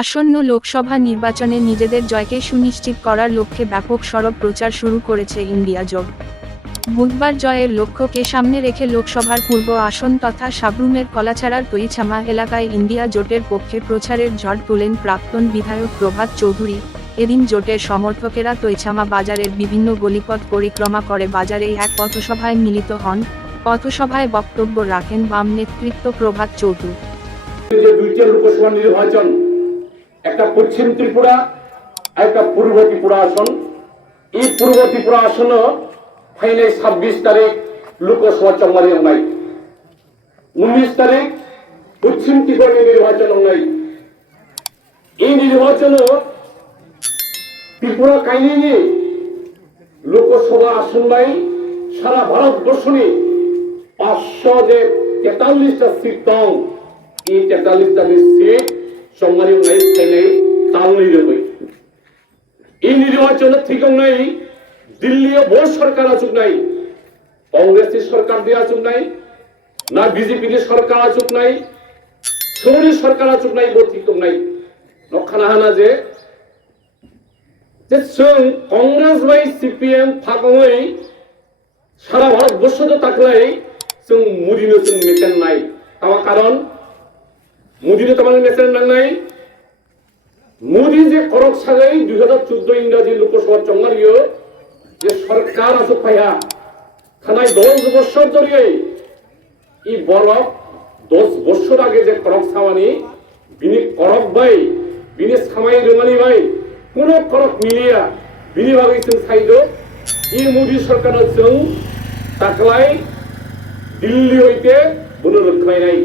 আসন্ন লোকসভা নির্বাচনে নিজেদের জয়কে সুনিশ্চিত করার লক্ষ্যে ব্যাপক সড়ক প্রচার শুরু করেছে ইন্ডিয়া জোট। বুধবার জয়ের লক্ষ্যকে সামনে রেখে লোকসভার পূর্ব আসন তথা সাব্রুমের কলাছাড়ার তৈছামা এলাকায় ইন্ডিয়া জোটের পক্ষে প্রচারের ঝড় তোলেন প্রাক্তন বিধায়ক প্রভাত চৌধুরী। এদিন জোটের সমর্থকেরা তৈছামা বাজারের বিভিন্ন গলিপথ পরিক্রমা করে বাজারে এক পথসভায় মিলিত হন। পথসভায় বক্তব্য রাখেন বাম নেতৃত্ব প্রভাত চৌধুরী। দুইটা লোকসভা নির্বাচন, একটা পশ্চিম ত্রিপুরা আর একটা পূর্ব ত্রিপুরা আসন। এই পূর্ব ত্রিপুরা আসন ফাইনাল 26 তারিখ লোকসভা চম্মারি নাই, 19 তারিখ পশ্চিম ত্রিপুরা নির্বাচন নাই। এই নির্বাচন ত্রিপুরা কাহিনী লোকসভা আসন নাই, সারা ভারতবর্ষ নিয়ে 543টা সিট পাও। এই 43টা সিট সম্মানীয় নাই ফাইনাল তাল নির্বাচন। এই নির্বাচনের ঠিক নাই দিল্লিও ভোট সরকার আসুক নাই, কংগ্রেসের সরকার দিয়ে আসুক নাই, না বিজেপি সরকার আসুক নাই, সৌরি সরকার আসুক নাই, ভোট ঠিক নাই নখানা যে কংগ্রেস বাই সিপিএম থাকই সারা ভারতবর্ষ তো থাকলে মোদী মেচেন নাই। আমার কারণ মোদী তোমার মেচেন নাই। মোদী যে করক সাগাই 2014 ইংরাজি লোকসভা চঙ্গারিও যে সরকার আসুক পাইয়া খানায় 10 বছর ধরে এই বরফ 10 বছর আগে যে করক সামানি বিনি করক ভাই বিনি সামাই রোমানি ভাই কোন করক মিলিয়া বিনি ভাবে সাইড এই মোদী সরকার তাকলাই দিল্লি হইতে বনরক্ষায় নাই।